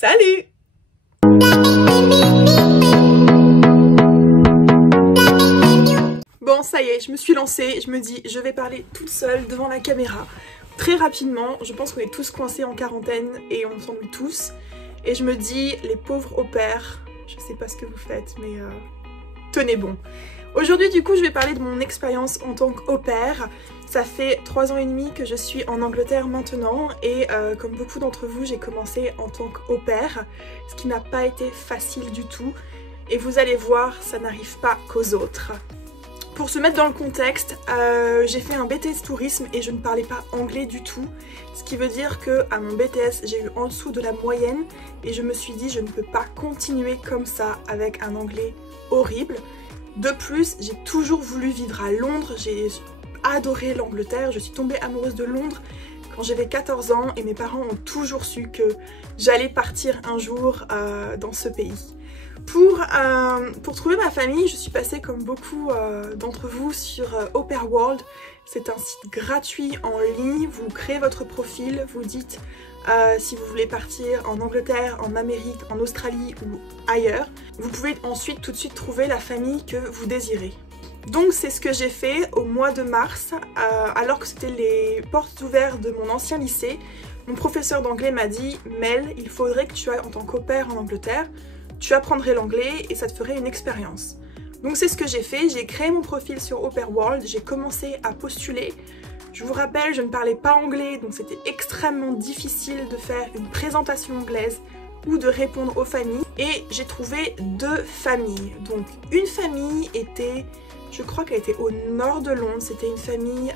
Salut! Bon, ça y est, je me suis lancée, je me dis je vais parler toute seule devant la caméra. Très rapidement, je pense qu'on est tous coincés en quarantaine et on s'ennuie tous. Et je me dis, les pauvres au pair, je sais pas ce que vous faites, mais tenez bon. Aujourd'hui du coup je vais parler de mon expérience en tant qu'au pair. Ça fait 3 ans et demi que je suis en Angleterre maintenant et comme beaucoup d'entre vous j'ai commencé en tant qu'au pair, ce qui n'a pas été facile du tout et vous allez voir ça n'arrive pas qu'aux autres. Pour se mettre dans le contexte, j'ai fait un BTS tourisme et je ne parlais pas anglais du tout, ce qui veut dire que à mon BTS j'ai eu en dessous de la moyenne et je me suis dit je ne peux pas continuer comme ça avec un anglais horrible. De plus, j'ai toujours voulu vivre à Londres, j'ai adoré l'Angleterre, je suis tombée amoureuse de Londres quand j'avais 14 ans et mes parents ont toujours su que j'allais partir un jour dans ce pays. Pour trouver ma famille, je suis passée comme beaucoup d'entre vous sur Au Pair World. C'est un site gratuit en ligne, vous créez votre profil, vous dites si vous voulez partir en Angleterre, en Amérique, en Australie ou ailleurs. Vous pouvez ensuite tout de suite trouver la famille que vous désirez. Donc c'est ce que j'ai fait au mois de mars, alors que c'était les portes ouvertes de mon ancien lycée. Mon professeur d'anglais m'a dit « Mel, il faudrait que tu ailles en tant qu'au pair en Angleterre, tu apprendrais l'anglais et ça te ferait une expérience. » Donc c'est ce que j'ai fait, j'ai créé mon profil sur Au Pair World, j'ai commencé à postuler. Je vous rappelle, je ne parlais pas anglais, donc c'était extrêmement difficile de faire une présentation anglaise ou de répondre aux familles. Et j'ai trouvé 2 familles. Donc une famille était, je crois qu'elle était au nord de Londres, c'était une famille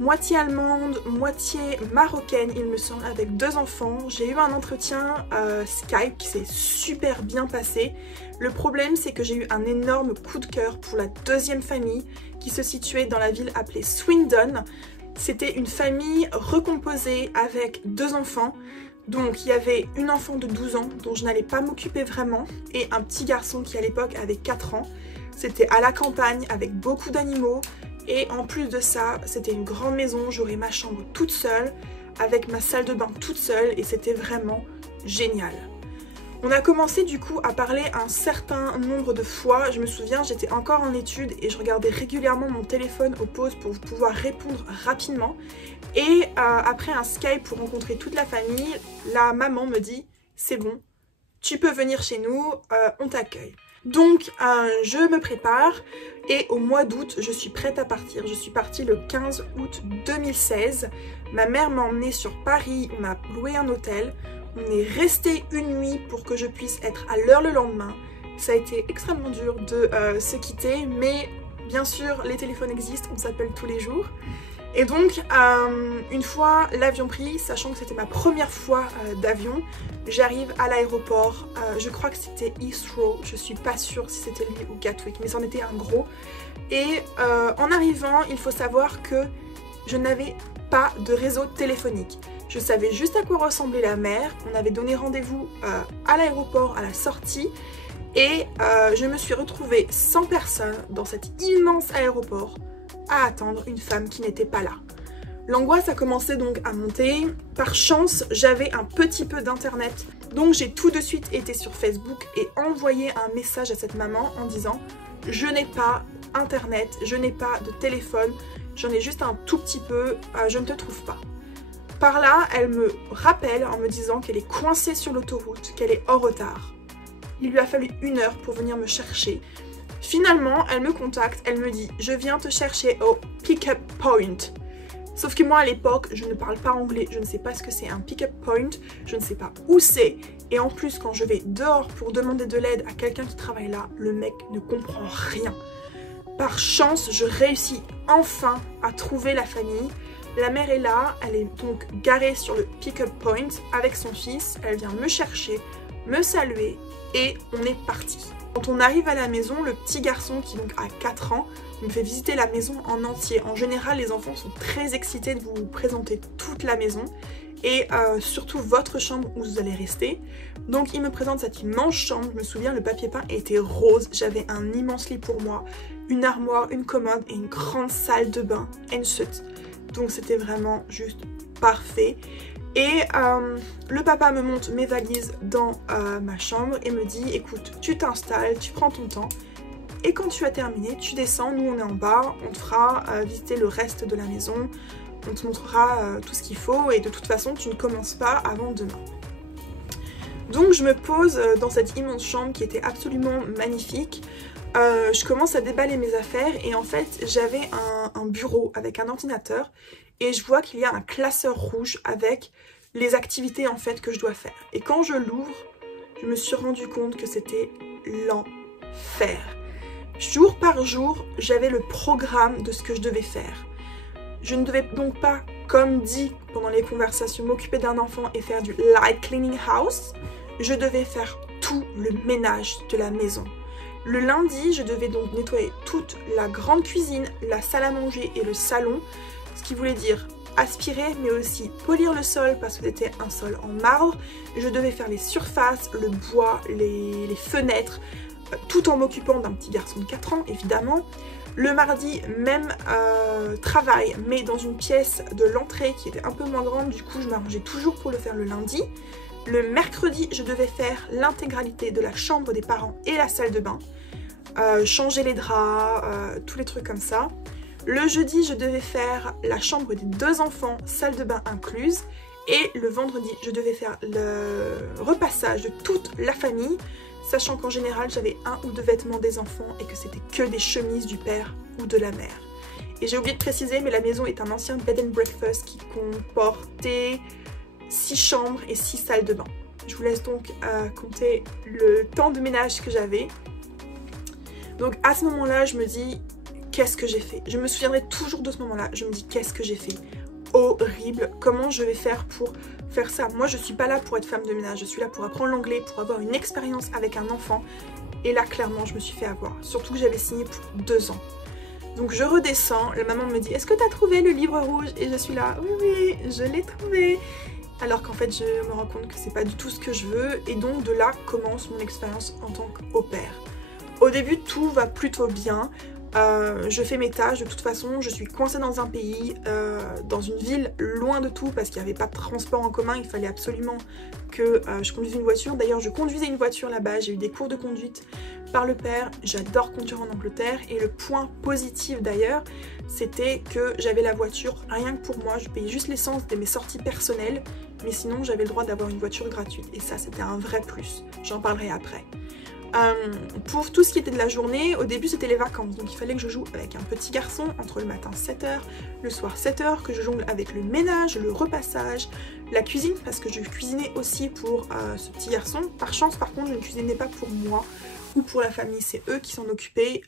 moitié allemande, moitié marocaine, il me semble, avec 2 enfants. J'ai eu un entretien Skype qui s'est super bien passé. Le problème, c'est que j'ai eu un énorme coup de cœur pour la 2e famille qui se situait dans la ville appelée Swindon. C'était une famille recomposée avec 2 enfants. Donc il y avait une enfant de 12 ans dont je n'allais pas m'occuper vraiment et un petit garçon qui à l'époque avait 4 ans. C'était à la campagne avec beaucoup d'animaux. Et en plus de ça, c'était une grande maison, j'aurais ma chambre toute seule, avec ma salle de bain toute seule et c'était vraiment génial. On a commencé du coup à parler un certain nombre de fois, je me souviens j'étais encore en études et je regardais régulièrement mon téléphone aux pauses pour pouvoir répondre rapidement. Et après un Skype pour rencontrer toute la famille, la maman me dit « C'est bon, tu peux venir chez nous, on t'accueille ». Donc je me prépare et au mois d'août je suis prête à partir. Je suis partie le 15 août 2016. Ma mère m'a emmenée sur Paris, on a loué un hôtel. On est resté une nuit pour que je puisse être à l'heure le lendemain. Ça a été extrêmement dur de se quitter, mais bien sûr les téléphones existent, on s'appelle tous les jours. Et donc une fois l'avion pris, sachant que c'était ma première fois d'avion, j'arrive à l'aéroport, je crois que c'était Heathrow, je suis pas sûre si c'était lui ou Gatwick, mais c'en était un gros. Et en arrivant, il faut savoir que je n'avais pas de réseau téléphonique. Je savais juste à quoi ressemblait la mer, on avait donné rendez-vous à l'aéroport à la sortie et je me suis retrouvée sans personne dans cet immense aéroport à attendre une femme qui n'était pas là. L'angoisse a commencé donc à monter. Par chance, j'avais un petit peu d'internet, donc j'ai tout de suite été sur Facebook et envoyé un message à cette maman en disant « Je n'ai pas internet, je n'ai pas de téléphone, j'en ai juste un tout petit peu, je ne te trouve pas. » Par là, elle me rappelle en me disant qu'elle est coincée sur l'autoroute, qu'elle est en retard. Il lui a fallu 1 heure pour venir me chercher. Finalement, elle me contacte, elle me dit « Je viens te chercher au pick-up point ». Sauf que moi à l'époque, je ne parle pas anglais, je ne sais pas ce que c'est un pick-up point, je ne sais pas où c'est. Et en plus, quand je vais dehors pour demander de l'aide à quelqu'un qui travaille là, le mec ne comprend rien. Par chance, je réussis enfin à trouver la famille. La mère est là, elle est donc garée sur le pick-up point avec son fils, elle vient me chercher, me saluer et on est parti. Quand on arrive à la maison, le petit garçon qui donc a 4 ans me fait visiter la maison en entier. En général, les enfants sont très excités de vous présenter toute la maison et surtout votre chambre où vous allez rester. Donc il me présente cette immense chambre, je me souviens le papier peint était rose, j'avais un immense lit pour moi, une armoire, une commode et une grande salle de bain, ensuite. Donc c'était vraiment juste parfait. Et le papa me monte mes valises dans ma chambre et me dit écoute, tu t'installes, tu prends ton temps et quand tu as terminé, tu descends, nous on est en bas, on te fera visiter le reste de la maison, on te montrera tout ce qu'il faut et de toute façon tu ne commences pas avant demain. Donc je me pose dans cette immense chambre qui était absolument magnifique. Je commence à déballer mes affaires et en fait j'avais un bureau avec un ordinateur et je vois qu'il y a un classeur rouge avec les activités en fait que je dois faire. Et quand je l'ouvre, je me suis rendu compte que c'était l'enfer. Jour par jour, j'avais le programme de ce que je devais faire. Je ne devais donc pas, comme dit pendant les conversations, m'occuper d'un enfant et faire du light cleaning house. Je devais faire tout le ménage de la maison. Le lundi, je devais donc nettoyer toute la grande cuisine, la salle à manger et le salon, ce qui voulait dire aspirer mais aussi polir le sol parce que c'était un sol en marbre. Je devais faire les surfaces, le bois, les fenêtres, tout en m'occupant d'un petit garçon de 4 ans évidemment. Le mardi, même travail, mais dans une pièce de l'entrée qui était un peu moins grande, du coup je m'arrangeais toujours pour le faire le lundi. Le mercredi, je devais faire l'intégralité de la chambre des parents et la salle de bain, changer les draps, tous les trucs comme ça. Le jeudi, je devais faire la chambre des 2 enfants, salle de bain incluse. Et le vendredi, je devais faire le repassage de toute la famille, sachant qu'en général, j'avais 1 ou 2 vêtements des enfants et que c'était que des chemises du père ou de la mère. Et j'ai oublié de préciser, mais la maison est un ancien bed and breakfast qui comportait 6 chambres et 6 salles de bain. Je vous laisse donc compter le temps de ménage que j'avais. Donc à ce moment-là, je me dis, qu'est-ce que j'ai fait? Je me souviendrai toujours de ce moment-là. Je me dis, qu'est-ce que j'ai fait? Horrible. Comment je vais faire pour faire ça? Moi, je suis pas là pour être femme de ménage. Je suis là pour apprendre l'anglais, pour avoir une expérience avec un enfant. Et là, clairement, je me suis fait avoir. Surtout que j'avais signé pour 2 ans. Donc je redescends. La maman me dit, est-ce que tu as trouvé le livre rouge? Et je suis là, oui, oui, je l'ai trouvé. Alors qu'en fait, je me rends compte que c'est pas du tout ce que je veux. Et donc, de là commence mon expérience en tant qu'au-pair. Au début, tout va plutôt bien. Je fais mes tâches, de toute façon, je suis coincée dans un pays, dans une ville loin de tout parce qu'il n'y avait pas de transport en commun, il fallait absolument que je conduise une voiture. D'ailleurs, je conduisais une voiture là-bas, j'ai eu des cours de conduite par le père, j'adore conduire en Angleterre et le point positif d'ailleurs, c'était que j'avais la voiture rien que pour moi, je payais juste l'essence de mes sorties personnelles, mais sinon j'avais le droit d'avoir une voiture gratuite et ça c'était un vrai plus, j'en parlerai après. Pour tout ce qui était de la journée, au début c'était les vacances, donc il fallait que je joue avec un petit garçon entre le matin 7h, le soir 7h, que je jongle avec le ménage, le repassage, la cuisine, parce que je cuisinais aussi pour ce petit garçon. Par chance par contre je ne cuisinais pas pour moi ou pour la famille, c'est eux qui s'en occupaient.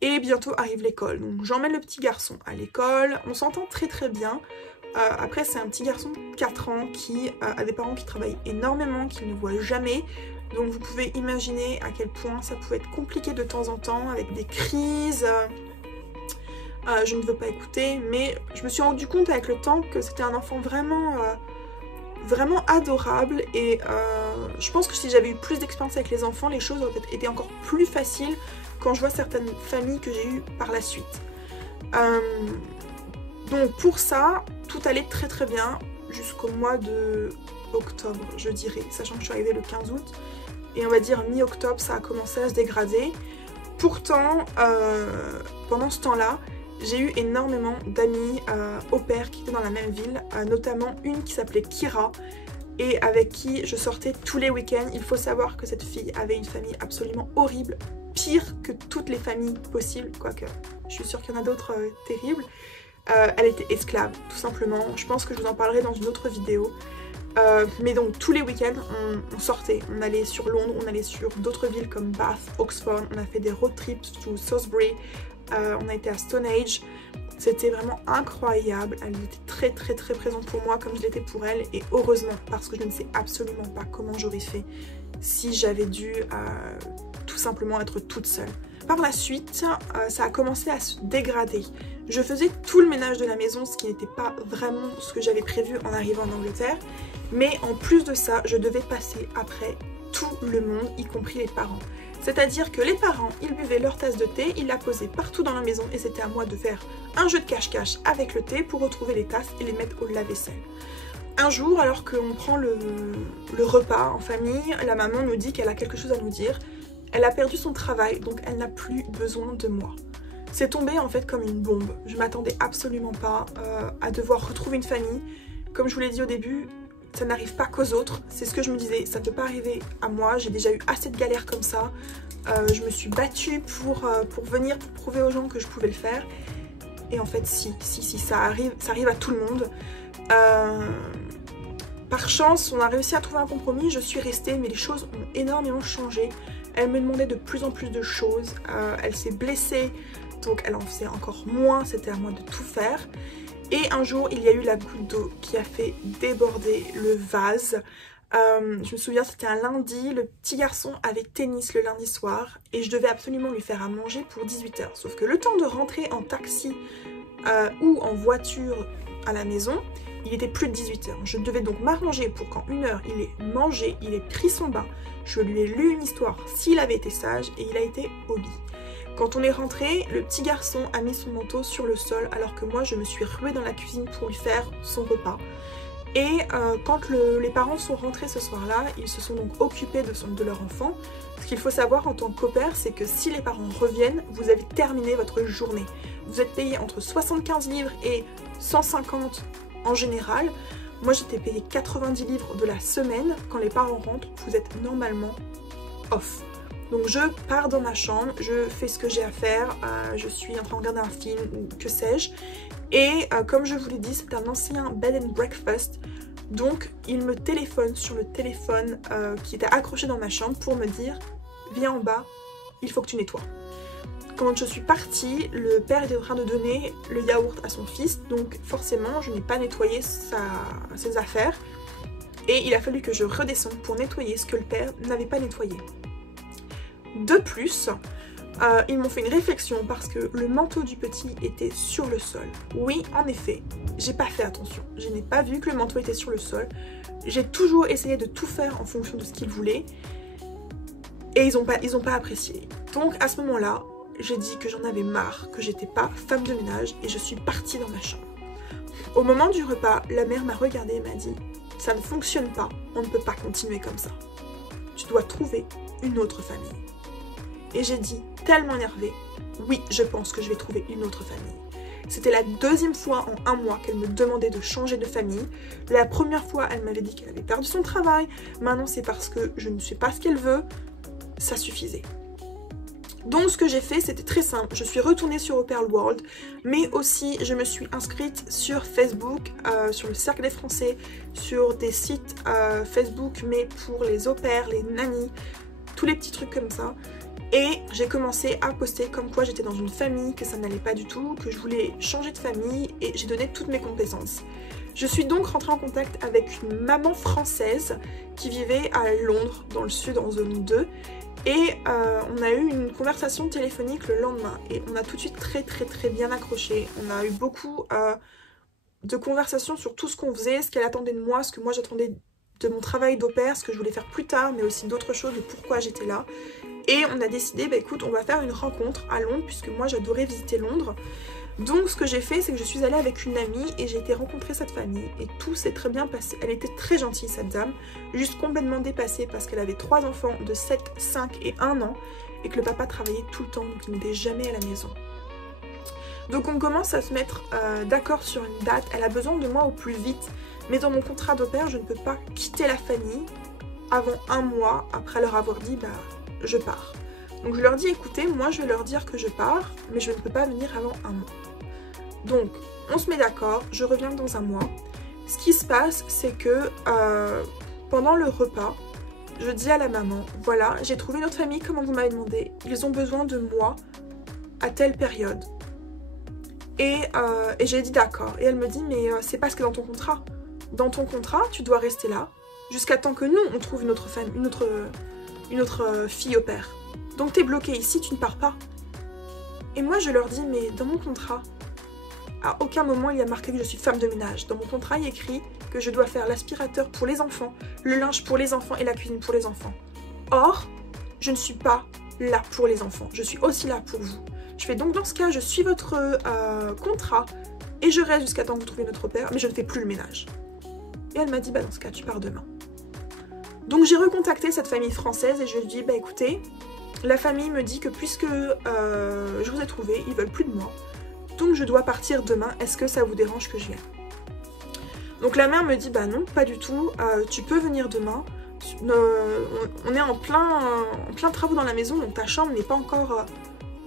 Et bientôt arrive l'école, donc j'emmène le petit garçon à l'école, on s'entend très très bien. Après c'est un petit garçon de 4 ans qui a des parents qui travaillent énormément, qui ne voient jamais. Donc vous pouvez imaginer à quel point ça pouvait être compliqué de temps en temps avec des crises. Je ne veux pas écouter, mais je me suis rendu compte avec le temps que c'était un enfant vraiment, vraiment adorable. Et je pense que si j'avais eu plus d'expérience avec les enfants, les choses auraient été encore plus faciles quand je vois certaines familles que j'ai eues par la suite. Donc pour ça, tout allait très très bien jusqu'au mois de octobre, je dirais, sachant que je suis arrivée le 15 août. Et on va dire mi-octobre, ça a commencé à se dégrader. Pourtant, pendant ce temps-là, j'ai eu énormément d'amis au pair qui étaient dans la même ville, notamment une qui s'appelait Kira et avec qui je sortais tous les week-ends. Il faut savoir que cette fille avait une famille absolument horrible, pire que toutes les familles possibles, quoique je suis sûre qu'il y en a d'autres terribles. Elle était esclave, tout simplement. Je pense que je vous en parlerai dans une autre vidéo. Mais donc tous les week-ends on sortait, on allait sur Londres, on allait sur d'autres villes comme Bath, Oxford, on a fait des road trips to Salisbury, on a été à Stonehenge. C'était vraiment incroyable, elle était très très très présente pour moi comme je l'étais pour elle et heureusement parce que je ne sais absolument pas comment j'aurais fait si j'avais dû tout simplement être toute seule. Par la suite, ça a commencé à se dégrader. Je faisais tout le ménage de la maison, ce qui n'était pas vraiment ce que j'avais prévu en arrivant en Angleterre. Mais en plus de ça, je devais passer après tout le monde, y compris les parents. C'est-à-dire que les parents, ils buvaient leur tasse de thé, ils la posaient partout dans la maison et c'était à moi de faire un jeu de cache-cache avec le thé pour retrouver les tasses et les mettre au lave-vaisselle. Un jour, alors qu'on prend le repas en famille, la maman nous dit qu'elle a quelque chose à nous dire. Elle a perdu son travail, donc elle n'a plus besoin de moi. C'est tombé en fait comme une bombe. Je m'attendais absolument pas à devoir retrouver une famille. Comme je vous l'ai dit au début, ça n'arrive pas qu'aux autres. C'est ce que je me disais, ça ne peut pas arriver à moi. J'ai déjà eu assez de galères comme ça. Je me suis battue pour venir pour prouver aux gens que je pouvais le faire. Et en fait, si, ça arrive à tout le monde. Par chance, on a réussi à trouver un compromis. Je suis restée, mais les choses ont énormément changé. Elle me demandait de plus en plus de choses. Elle s'est blessée, donc elle en faisait encore moins. C'était à moi de tout faire. Et un jour, il y a eu la goutte d'eau qui a fait déborder le vase. Je me souviens, c'était un lundi, le petit garçon avait tennis le lundi soir et je devais absolument lui faire à manger pour 18 h. Sauf que le temps de rentrer en taxi ou en voiture à la maison, il était plus de 18 h. Je devais donc m'arranger pour qu'en 1 heure, il ait mangé, il ait pris son bain. Je lui ai lu une histoire s'il avait été sage et il a été au lit. Quand on est rentré, le petit garçon a mis son manteau sur le sol alors que moi je me suis ruée dans la cuisine pour lui faire son repas. Et quand les parents sont rentrés ce soir-là, ils se sont donc occupés de leur enfant. Ce qu'il faut savoir en tant qu'au pair, c'est que si les parents reviennent, vous avez terminé votre journée. Vous êtes payé entre 75 livres et 150 en général. Moi j'étais payée 90 livres de la semaine. Quand les parents rentrent, vous êtes normalement off. Donc je pars dans ma chambre, je fais ce que j'ai à faire, je suis en train de regarder un film ou que sais-je. Et comme je vous l'ai dit, c'est un ancien bed and breakfast. Donc il me téléphone sur le téléphone qui était accroché dans ma chambre pour me dire « Viens en bas, il faut que tu nettoies ». Quand je suis partie, le père était en train de donner le yaourt à son fils. Donc forcément, je n'ai pas nettoyé ses affaires. Et il a fallu que je redescende pour nettoyer ce que le père n'avait pas nettoyé. De plus, ils m'ont fait une réflexion parce que le manteau du petit était sur le sol. Oui, en effet, j'ai pas fait attention. Je n'ai pas vu que le manteau était sur le sol. J'ai toujours essayé de tout faire en fonction de ce qu'ils voulaient. Et ils ont pas apprécié. Donc à ce moment-là, j'ai dit que j'en avais marre, que j'étais pas femme de ménage et je suis partie dans ma chambre. Au moment du repas, la mère m'a regardée et m'a dit « Ça ne fonctionne pas, on ne peut pas continuer comme ça. Tu dois trouver une autre famille. » Et j'ai dit, tellement énervée, oui, je pense que je vais trouver une autre famille. C'était la deuxième fois en 1 mois qu'elle me demandait de changer de famille. La première fois, elle m'avait dit qu'elle avait perdu son travail. Maintenant, c'est parce que je ne sais pas ce qu'elle veut. Ça suffisait. Donc, ce que j'ai fait, c'était très simple. Je suis retournée sur Au Pair World, mais aussi, je me suis inscrite sur Facebook, sur le Cercle des Français, sur des sites Facebook, mais pour les au pairs, les nannies, tous les petits trucs comme ça. Et j'ai commencé à poster comme quoi j'étais dans une famille, que ça n'allait pas du tout, que je voulais changer de famille et j'ai donné toutes mes compétences. Je suis donc rentrée en contact avec une maman française qui vivait à Londres, dans le sud, en zone 2. Et on a eu une conversation téléphonique le lendemain et on a tout de suite très bien accroché. On a eu beaucoup de conversations sur tout ce qu'on faisait, ce qu'elle attendait de moi, ce que moi j'attendais de mon travail d'au pair, ce que je voulais faire plus tard, mais aussi d'autres choses, de pourquoi j'étais là. Et on a décidé, bah écoute, on va faire une rencontre à Londres, puisque moi j'adorais visiter Londres. Donc ce que j'ai fait, c'est que je suis allée avec une amie et j'ai été rencontrer cette famille. Et tout s'est très bien passé. Elle était très gentille, cette dame, juste complètement dépassée parce qu'elle avait 3 enfants de 7, 5 et 1 an et que le papa travaillait tout le temps, donc il n'était jamais à la maison. Donc on commence à se mettre d'accord sur une date. Elle a besoin de moi au plus vite, mais dans mon contrat d'au pair, je ne peux pas quitter la famille avant 1 mois après leur avoir dit bah je pars. Donc je leur dis écoutez, moi je vais leur dire que je pars, mais je ne peux pas venir avant 1 mois. Donc on se met d'accord, je reviens dans 1 mois. Ce qui se passe, c'est que pendant le repas, je dis à la maman, voilà, j'ai trouvé notre famille comme vous m'avez demandé, ils ont besoin de moi à telle période. Et j'ai dit d'accord. Et elle me dit, mais c'est pas ce que dans ton contrat. Dans ton contrat, tu dois rester là jusqu'à temps que nous, on trouve une autre famille, une autre fille au pair. Donc t'es bloquée ici, tu ne pars pas. Et moi je leur dis, mais dans mon contrat, à aucun moment il y a marqué que je suis femme de ménage. Dans mon contrat il y a écrit que je dois faire l'aspirateur pour les enfants, le linge pour les enfants et la cuisine pour les enfants. Or, je ne suis pas là pour les enfants, je suis aussi là pour vous. Je fais donc dans ce cas, je suis votre contrat et je reste jusqu'à temps que vous trouviez notre au pair, mais je ne fais plus le ménage. Et elle m'a dit, bah dans ce cas, tu pars demain. Donc j'ai recontacté cette famille française et je lui ai dit, bah écoutez, la famille me dit que puisque je vous ai trouvé, ils veulent plus de moi. Donc je dois partir demain, est-ce que ça vous dérange que je vienne? Donc la mère me dit, bah non, pas du tout, tu peux venir demain. On est en plein travaux dans la maison, donc ta chambre n'est pas encore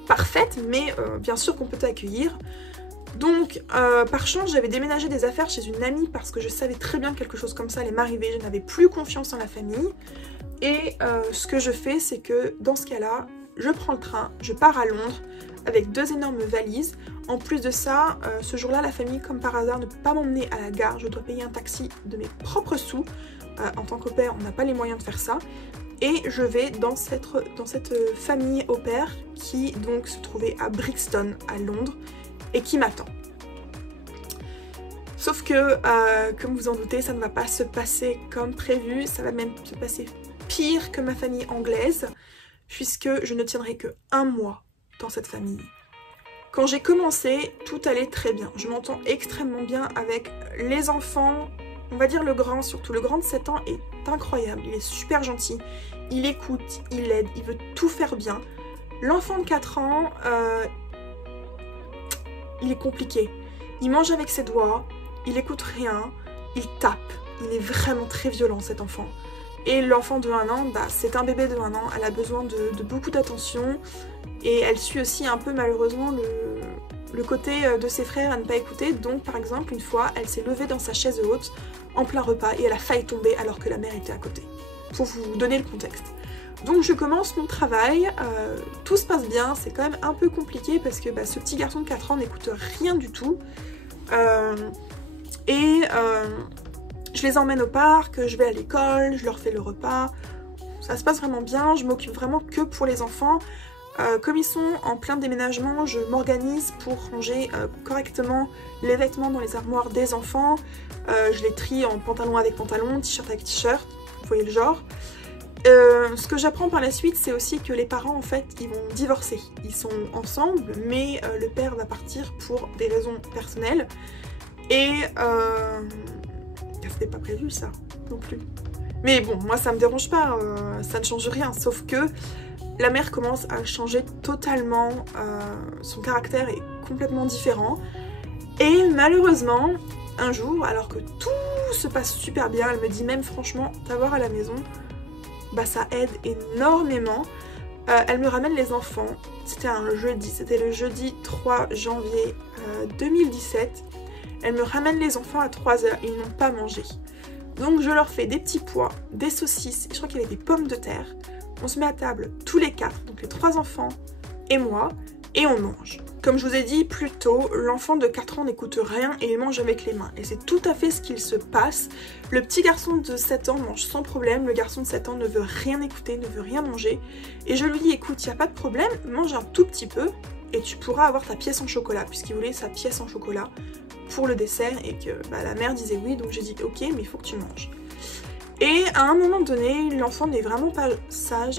parfaite, mais bien sûr qu'on peut t'accueillir. Donc par chance j'avais déménagé des affaires chez une amie parce que je savais très bien que quelque chose comme ça allait m'arriver, je n'avais plus confiance en la famille. Et ce que je fais, c'est que dans ce cas-là, je prends le train, je pars à Londres avec 2 énormes valises. En plus de ça, ce jour-là, la famille, comme par hasard, ne peut pas m'emmener à la gare. Je dois payer un taxi de mes propres sous. En tant qu'au pair, on n'a pas les moyens de faire ça. Et je vais dans cette famille au pair qui donc se trouvait à Brixton, à Londres, et qui m'attend. Sauf que, comme vous en doutez, ça ne va pas se passer comme prévu. Ça va même se passer pire que ma famille anglaise, puisque je ne tiendrai que 1 mois dans cette famille. Quand j'ai commencé, tout allait très bien. Je m'entends extrêmement bien avec les enfants. On va dire le grand, surtout le grand de 7 ans est incroyable. Il est super gentil, il écoute, il aide, il veut tout faire bien. L'enfant de 4 ans, il est compliqué. Il mange avec ses doigts, il écoute rien, il tape. Il est vraiment très violent cet enfant. Et l'enfant de 1 an, bah, c'est un bébé de 1 an, elle a besoin de beaucoup d'attention. Et elle suit aussi un peu malheureusement le côté de ses frères à ne pas écouter. Donc par exemple, une fois, elle s'est levée dans sa chaise haute en plein repas et elle a failli tomber alors que la mère était à côté. Pour vous donner le contexte. Donc je commence mon travail, tout se passe bien, c'est quand même un peu compliqué parce que bah, ce petit garçon de 4 ans n'écoute rien du tout. Je les emmène au parc, je vais à l'école, je leur fais le repas. Ça se passe vraiment bien, je m'occupe vraiment que pour les enfants. Comme ils sont en plein déménagement, je m'organise pour ranger correctement les vêtements dans les armoires des enfants. Je les trie en pantalon avec pantalon, t-shirt avec t-shirt, vous voyez le genre. Ce que j'apprends par la suite, c'est aussi que les parents, en fait, ils vont divorcer. Ils sont ensemble, mais le père va partir pour des raisons personnelles. Et c'était pas prévu ça, non plus. Mais bon, moi ça me dérange pas, ça ne change rien, sauf que la mère commence à changer totalement, son caractère est complètement différent. Et malheureusement, un jour, alors que tout se passe super bien, elle me dit même franchement, t'avoir à la maison, bah ça aide énormément. Elle me ramène les enfants, c'était un jeudi, c'était le jeudi 3 janvier 2017. Elle me ramène les enfants à 3 h, ils n'ont pas mangé. Donc je leur fais des petits pois, des saucisses, je crois qu'il y avait des pommes de terre. On se met à table tous les 4, donc les 3 enfants et moi, et on mange. Comme je vous ai dit plus tôt, l'enfant de 4 ans n'écoute rien et il mange avec les mains. Et c'est tout à fait ce qu'il se passe. Le petit garçon de 7 ans mange sans problème, le garçon de 7 ans ne veut rien écouter, ne veut rien manger. Et je lui dis, écoute, il n'y a pas de problème, mange un tout petit peu et tu pourras avoir ta pièce en chocolat, puisqu'il voulait sa pièce en chocolat pour le dessert et que bah, la mère disait oui, donc j'ai dit ok, mais il faut que tu manges. Et à un moment donné, l'enfant n'est vraiment pas sage,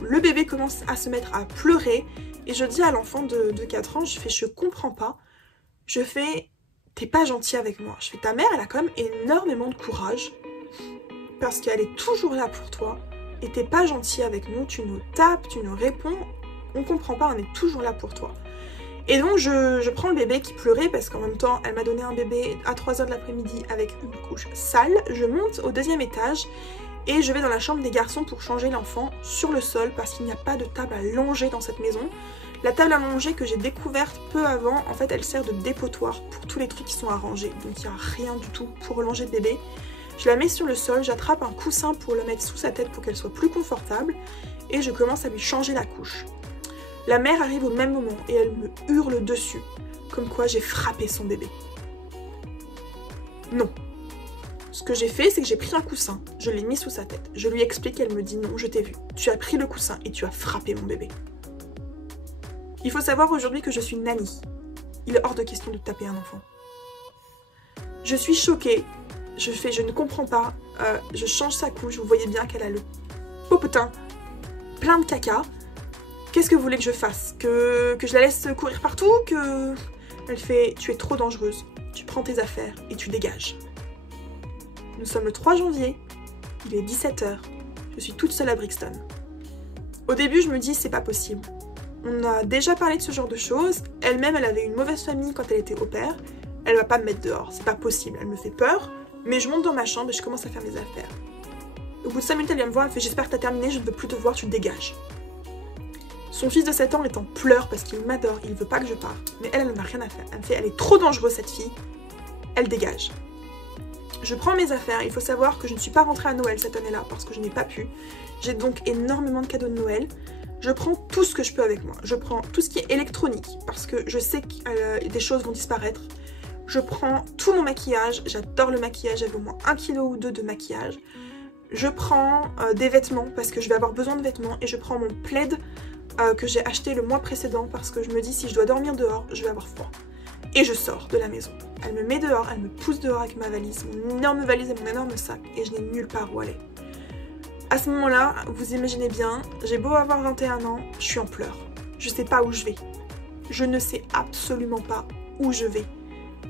le bébé commence à se mettre à pleurer et je dis à l'enfant de 4 ans, je comprends pas, je fais, t'es pas gentil avec moi, je fais, ta mère elle a quand même énormément de courage parce qu'elle est toujours là pour toi et t'es pas gentil avec nous, tu nous tapes, tu nous réponds, on comprend pas, on est toujours là pour toi. Et donc je prends le bébé qui pleurait parce qu'en même temps elle m'a donné un bébé à 3 h de l'après-midi avec une couche sale. Je monte au 2e étage et je vais dans la chambre des garçons pour changer l'enfant sur le sol parce qu'il n'y a pas de table à longer dans cette maison. La table à longer que j'ai découverte peu avant, en fait elle sert de dépotoir pour tous les trucs qui sont à ranger. Donc il n'y a rien du tout pour longer le bébé. Je la mets sur le sol, j'attrape un coussin pour le mettre sous sa tête pour qu'elle soit plus confortable et je commence à lui changer la couche. La mère arrive au même moment et elle me hurle dessus, comme quoi j'ai frappé son bébé. Non. Ce que j'ai fait, c'est que j'ai pris un coussin, je l'ai mis sous sa tête. Je lui explique, elle me dit non, je t'ai vu. Tu as pris le coussin et tu as frappé mon bébé. Il faut savoir aujourd'hui que je suis nanny. Il est hors de question de taper un enfant. Je suis choquée, je ne comprends pas, je change sa couche, vous voyez bien qu'elle a le popotin plein de caca. Qu'est-ce que vous voulez que je fasse? Que je la laisse courir partout? Elle fait, tu es trop dangereuse, tu prends tes affaires et tu dégages. Nous sommes le 3 janvier, il est 17 h, je suis toute seule à Brixton. Au début, je me dis c'est pas possible. On a déjà parlé de ce genre de choses, elle-même elle avait une mauvaise famille quand elle était au pair, elle va pas me mettre dehors, c'est pas possible, elle me fait peur, mais je monte dans ma chambre et je commence à faire mes affaires. Au bout de 5 minutes, elle vient me voir, elle fait j'espère que t'as terminé, je ne veux plus te voir, tu te dégages. Son fils de 7 ans est en pleurs parce qu'il m'adore, il veut pas que je parte, mais elle n'en a rien à faire. Elle me fait elle est trop dangereuse cette fille, elle dégage. Je prends mes affaires, il faut savoir que je ne suis pas rentrée à Noël cette année-là parce que je n'ai pas pu. J'ai donc énormément de cadeaux de Noël. Je prends tout ce que je peux avec moi. Je prends tout ce qui est électronique parce que je sais que des choses vont disparaître. Je prends tout mon maquillage, j'adore le maquillage, j'avais au moins 1 kg ou 2 de maquillage. Je prends des vêtements parce que je vais avoir besoin de vêtements et je prends mon plaid que j'ai acheté le mois précédent parce que je me dis si je dois dormir dehors, je vais avoir froid. Et je sors de la maison. Elle me met dehors, elle me pousse dehors avec ma valise, mon énorme valise et mon énorme sac et je n'ai nulle part où aller. À ce moment-là, vous imaginez bien, j'ai beau avoir 21 ans, je suis en pleurs. Je sais pas où je vais. Je ne sais absolument pas où je vais.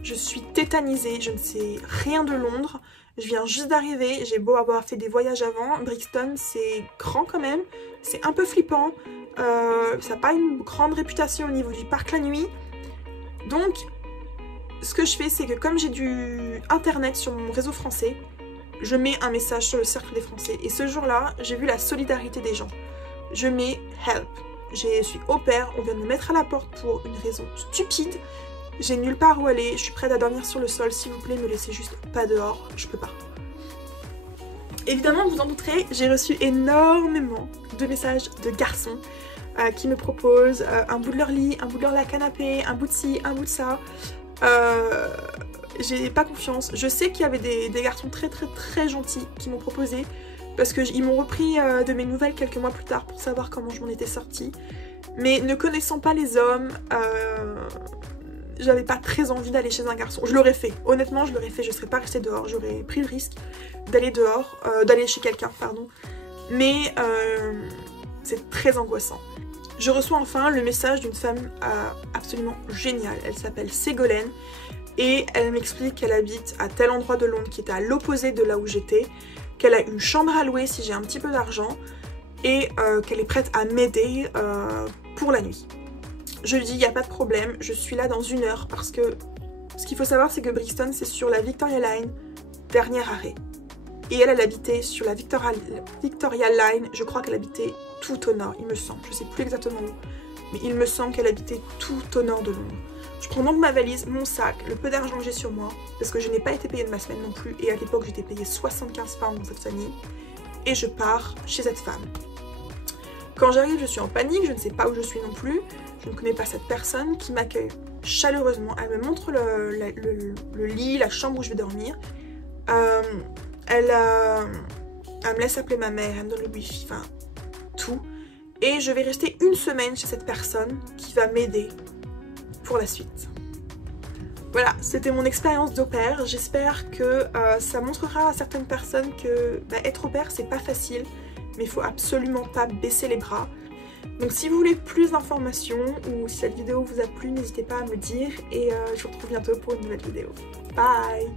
Je suis tétanisée, je ne sais rien de Londres. Je viens juste d'arriver, j'ai beau avoir fait des voyages avant. Brixton, c'est grand quand même, c'est un peu flippant. Ça n'a pas une grande réputation au niveau du parc la nuit. Donc, ce que je fais, c'est que comme j'ai du internet sur mon réseau français, je mets un message sur le cercle des Français. Et ce jour-là, j'ai vu la solidarité des gens. Je mets help. Je suis au pair, on vient de me mettre à la porte pour une raison stupide. J'ai nulle part où aller, je suis prête à dormir sur le sol, s'il vous plaît, me laissez juste pas dehors, je peux pas. Évidemment, vous en douterez, j'ai reçu énormément de messages de garçons qui me proposent un bout de leur lit, un bout de leur canapé, un bout de ci, un bout de ça. J'ai pas confiance. Je sais qu'il y avait des garçons très gentils qui m'ont proposé parce qu'ils m'ont repris de mes nouvelles quelques mois plus tard pour savoir comment je m'en étais sortie. Mais ne connaissant pas les hommes, j'avais pas très envie d'aller chez un garçon. Je l'aurais fait, honnêtement je l'aurais fait, je serais pas restée dehors, j'aurais pris le risque d'aller dehors, d'aller chez quelqu'un, pardon. Mais c'est très angoissant. Je reçois enfin le message d'une femme absolument géniale, elle s'appelle Ségolène et elle m'explique qu'elle habite à tel endroit de Londres qui était à l'opposé de là où j'étais, qu'elle a une chambre à louer si j'ai un petit peu d'argent et qu'elle est prête à m'aider pour la nuit. Je lui dis il n'y a pas de problème, je suis là dans 1 heure parce que ce qu'il faut savoir c'est que Brixton c'est sur la Victoria Line, dernier arrêt. Et elle habitait sur la Victoria Line, je crois qu'elle habitait tout au nord, il me semble, je sais plus exactement où, mais il me semble qu'elle habitait tout au nord de Londres. Je prends donc ma valise, mon sac, le peu d'argent que j'ai sur moi, parce que je n'ai pas été payée de ma semaine non plus, et à l'époque j'étais payée 75 pounds dans cette famille, et je pars chez cette femme. Quand j'arrive, je suis en panique, je ne sais pas où je suis non plus, je ne connais pas cette personne qui m'accueille chaleureusement, elle me montre le lit, la chambre où je vais dormir, elle me laisse appeler ma mère, elle me donne le wifi, enfin tout, et je vais rester 1 semaine chez cette personne qui va m'aider pour la suite. Voilà, c'était mon expérience d'au pair. J'espère que ça montrera à certaines personnes que être au pair c'est pas facile, mais il faut absolument pas baisser les bras. Donc si vous voulez plus d'informations ou si cette vidéo vous a plu, n'hésitez pas à me le dire et je vous retrouve bientôt pour une nouvelle vidéo. Bye!